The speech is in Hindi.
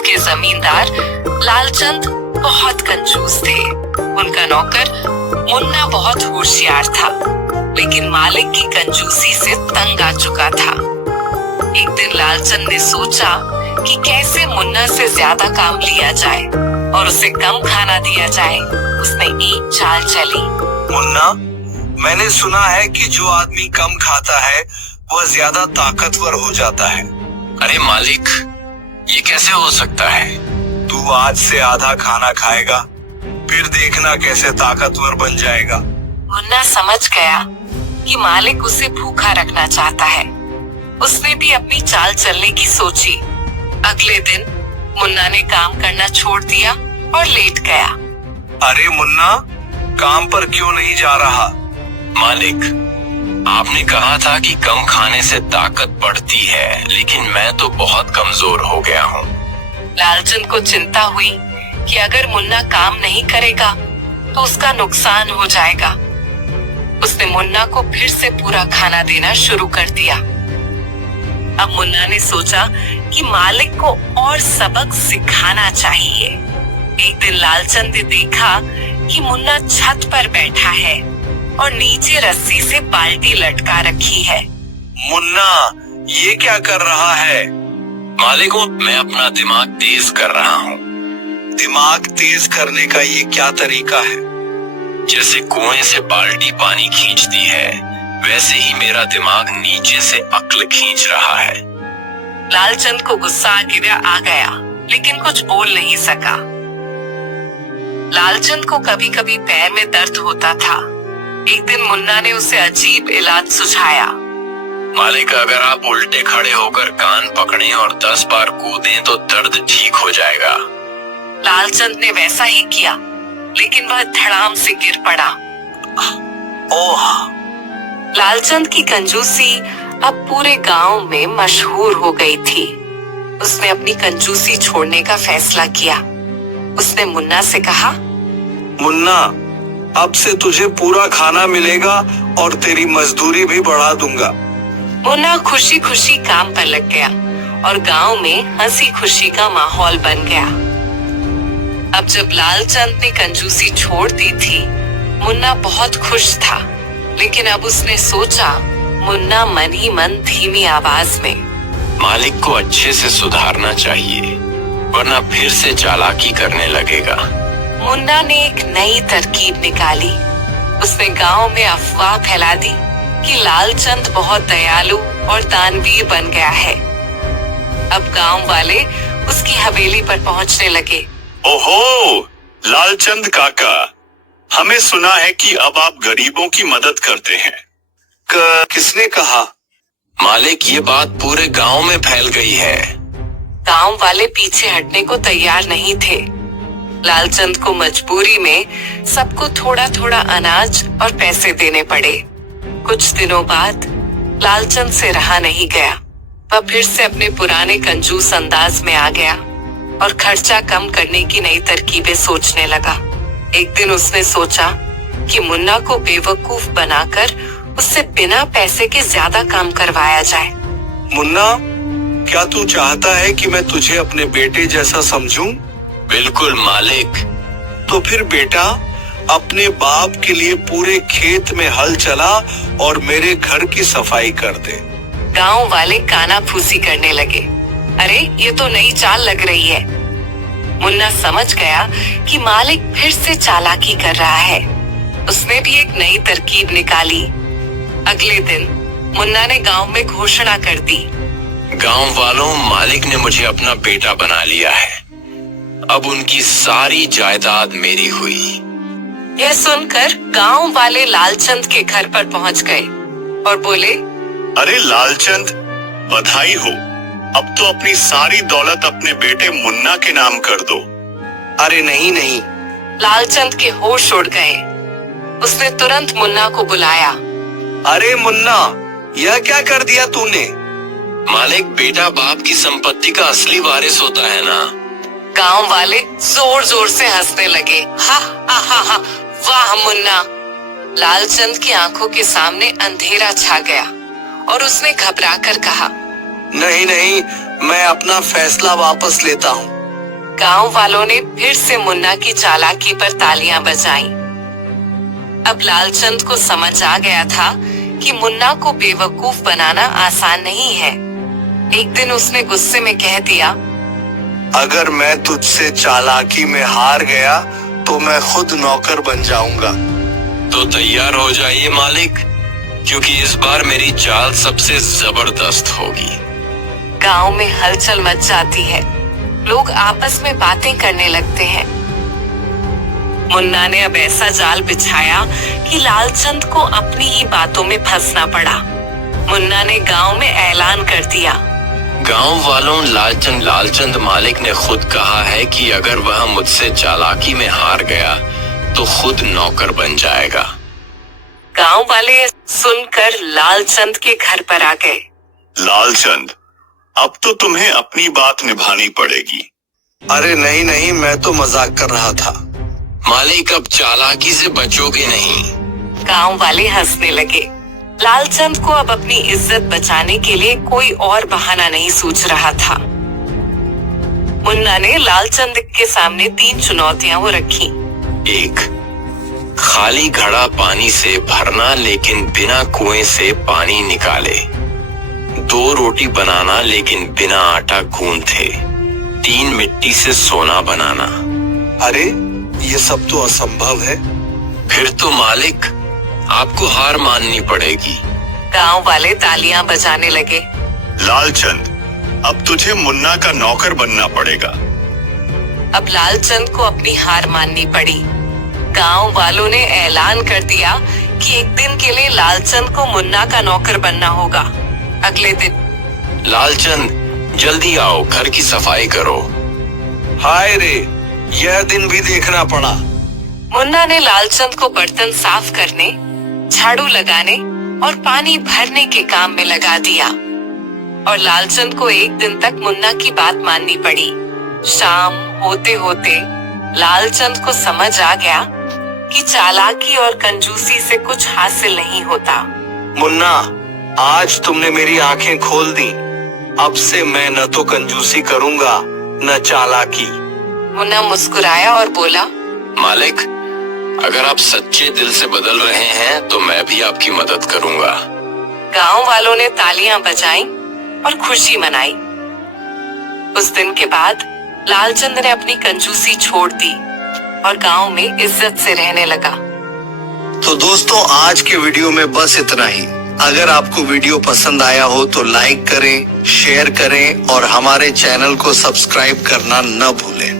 के जमींदार लालचंद बहुत कंजूस थे। उनका नौकर मुन्ना बहुत होशियार था, लेकिन मालिक की कंजूसी से तंग आ चुका था। एक दिन लालचंद ने सोचा कि कैसे मुन्ना से ज्यादा काम लिया जाए और उसे कम खाना दिया जाए। उसने एक चाल चली। मुन्ना, मैंने सुना है कि जो आदमी कम खाता है वह ज्यादा ताकतवर हो जाता है। अरे मालिक, ये कैसे हो सकता है? तू आज से आधा खाना खाएगा, फिर देखना कैसे ताकतवर बन जाएगा। मुन्ना समझ गया कि मालिक उसे भूखा रखना चाहता है। उसने भी अपनी चाल चलने की सोची। अगले दिन मुन्ना ने काम करना छोड़ दिया और लेट गया। अरे मुन्ना, काम पर क्यों नहीं जा रहा? मालिक, आपने कहा था कि कम खाने से ताकत बढ़ती है, लेकिन मैं तो बहुत कमजोर हो गया हूँ। लालचंद को चिंता हुई कि अगर मुन्ना काम नहीं करेगा तो उसका नुकसान हो जाएगा। उसने मुन्ना को फिर से पूरा खाना देना शुरू कर दिया। अब मुन्ना ने सोचा कि मालिक को और सबक सिखाना चाहिए। एक दिन लालचंद ने देखा कि मुन्ना छत पर बैठा है और नीचे रस्सी से बाल्टी लटका रखी है। मुन्ना, ये क्या कर रहा है? मालिक, मैं अपना दिमाग तेज कर रहा हूँ। दिमाग तेज करने का ये क्या तरीका है? जैसे कुएं से बाल्टी पानी खींचती है, वैसे ही मेरा दिमाग नीचे से अक्ल खींच रहा है। लालचंद को गुस्सा आ गया, लेकिन कुछ बोल नहीं सका। लालचंद को कभी कभी पैर में दर्द होता था। एक दिन मुन्ना ने उसे अजीब इलाज सुझाया। मालिक, अगर आप उल्टे खड़े होकर कान पकड़ें और 10 बार कूदें तो दर्द ठीक हो जाएगा। लालचंद ने वैसा ही किया, लेकिन वह धड़ाम से गिर पड़ा। ओह! लालचंद की कंजूसी अब पूरे गांव में मशहूर हो गई थी। उसने अपनी कंजूसी छोड़ने का फैसला किया। उसने मुन्ना से कहा, मुन्ना, अब से तुझे पूरा खाना मिलेगा और तेरी मजदूरी भी बढ़ा दूंगा। मुन्ना खुशी खुशी काम पर लग गया और गांव में हंसी खुशी का माहौल बन गया। अब जब लालचंद ने कंजूसी छोड़ दी थी, मुन्ना बहुत खुश था। लेकिन अब उसने सोचा, मुन्ना मन ही मन धीमी आवाज में, मालिक को अच्छे से सुधारना चाहिए, वरना फिर से चालाकी करने लगेगा। मुन्ना ने एक नई तरकीब निकाली। उसने गांव में अफवाह फैला दी कि लालचंद बहुत दयालु और दानवीर बन गया है। अब गांव वाले उसकी हवेली पर पहुंचने लगे। ओहो, लालचंद काका, हमें सुना है कि अब आप गरीबों की मदद करते हैं। किसने कहा? मालिक, ये बात पूरे गांव में फैल गई है। गांव वाले पीछे हटने को तैयार नहीं थे। लालचंद को मजबूरी में सबको थोड़ा थोड़ा अनाज और पैसे देने पड़े। कुछ दिनों बाद लालचंद से रहा नहीं गया। वह फिर से अपने पुराने कंजूस अंदाज में आ गया और खर्चा कम करने की नई तरकीबें सोचने लगा। एक दिन उसने सोचा कि मुन्ना को बेवकूफ बनाकर उससे बिना पैसे के ज्यादा काम करवाया जाए। मुन्ना, क्या तू चाहता है कि मैं तुझे अपने बेटे जैसा समझूं? बिल्कुल मालिक। तो फिर बेटा, अपने बाप के लिए पूरे खेत में हल चला और मेरे घर की सफाई कर दे। गांव वाले कानाफूसी करने लगे। अरे, ये तो नई चाल लग रही है। मुन्ना समझ गया कि मालिक फिर से चालाकी कर रहा है। उसने भी एक नई तरकीब निकाली। अगले दिन मुन्ना ने गांव में घोषणा कर दी, गांव वालों, मालिक ने मुझे अपना बेटा बना लिया है। अब उनकी सारी जायदाद मेरी हुई। यह सुनकर गांव वाले लालचंद के घर पर पहुंच गए और बोले, अरे लालचंद, बधाई हो। अब तो अपनी सारी दौलत अपने बेटे मुन्ना के नाम कर दो। अरे नहीं नहीं। लालचंद के होश उड़ गए। उसने तुरंत मुन्ना को बुलाया। अरे मुन्ना, यह क्या कर दिया तूने? मालिक, बेटा बाप की संपत्ति का असली वारिस होता है ना। गांव वाले जोर जोर से हंसने लगे। हा हा हा हा, वाह मुन्ना। लालचंद की आंखों के सामने अंधेरा छा गया और उसने घबराकर कहा, नहीं नहीं, मैं अपना फैसला वापस लेता हूँ। गांव वालों ने फिर से मुन्ना की चालाकी पर तालियां बजाई। अब लालचंद को समझ आ गया था कि मुन्ना को बेवकूफ बनाना आसान नहीं है। एक दिन उसने गुस्से में कह दिया, अगर मैं तुझसे चालाकी में हार गया तो मैं खुद नौकर बन जाऊंगा। तो तैयार हो जाइए मालिक, क्योंकि इस बार मेरी चाल सबसे जबरदस्त होगी। गांव में हलचल मच जाती है। लोग आपस में बातें करने लगते हैं। मुन्ना ने अब ऐसा जाल बिछाया कि लालचंद को अपनी ही बातों में फंसना पड़ा। मुन्ना ने गांव में ऐलान कर दिया, गांव वालों, लालचंद मालिक ने खुद कहा है कि अगर वह मुझसे चालाकी में हार गया तो खुद नौकर बन जाएगा। गांव वाले सुनकर लालचंद के घर पर आ गए। लालचंद, अब तो तुम्हें अपनी बात निभानी पड़ेगी। अरे नहीं नहीं, मैं तो मजाक कर रहा था। मालिक, अब चालाकी से बचोगे नहीं। गांव वाले हंसने लगे। लालचंद को अब अपनी इज्जत बचाने के लिए कोई और बहाना नहीं सूझ रहा था। मुन्ना ने लालचंद के सामने 3 चुनौतियां वो रखी। 1, खाली घड़ा पानी से भरना लेकिन बिना कुएं से पानी निकाले। 2 रोटी बनाना लेकिन बिना आटा गूंथे। 3 मिट्टी से सोना बनाना। अरे ये सब तो असंभव है। फिर तो मालिक आपको हार माननी पड़ेगी। गांव वाले तालियां बजाने लगे। लालचंद, अब तुझे मुन्ना का नौकर बनना पड़ेगा। अब लालचंद को अपनी हार माननी पड़ी। गांव वालों ने ऐलान कर दिया कि एक दिन के लिए लालचंद को मुन्ना का नौकर बनना होगा। अगले दिन, लालचंद जल्दी आओ, घर की सफाई करो। हाय रे, यह दिन भी देखना पड़ा। मुन्ना ने लालचंद को बर्तन साफ करने, झाड़ू लगाने और पानी भरने के काम में लगा दिया। और लालचंद को एक दिन तक मुन्ना की बात माननी पड़ी। शाम होते होते लालचंद को समझ आ गया कि चालाकी और कंजूसी से कुछ हासिल नहीं होता। मुन्ना, आज तुमने मेरी आंखें खोल दी। अब से मैं न तो कंजूसी करूंगा न चालाकी। मुन्ना मुस्कुराया और बोला, मालिक, अगर आप सच्चे दिल से बदल रहे हैं तो मैं भी आपकी मदद करूंगा। गांव वालों ने तालियां बजाईं और खुशी मनाई। उस दिन के बाद लालचंद ने अपनी कंजूसी छोड़ दी और गांव में इज्जत से रहने लगा। तो दोस्तों, आज के वीडियो में बस इतना ही। अगर आपको वीडियो पसंद आया हो तो लाइक करें, शेयर करें और हमारे चैनल को सब्सक्राइब करना न भूलें।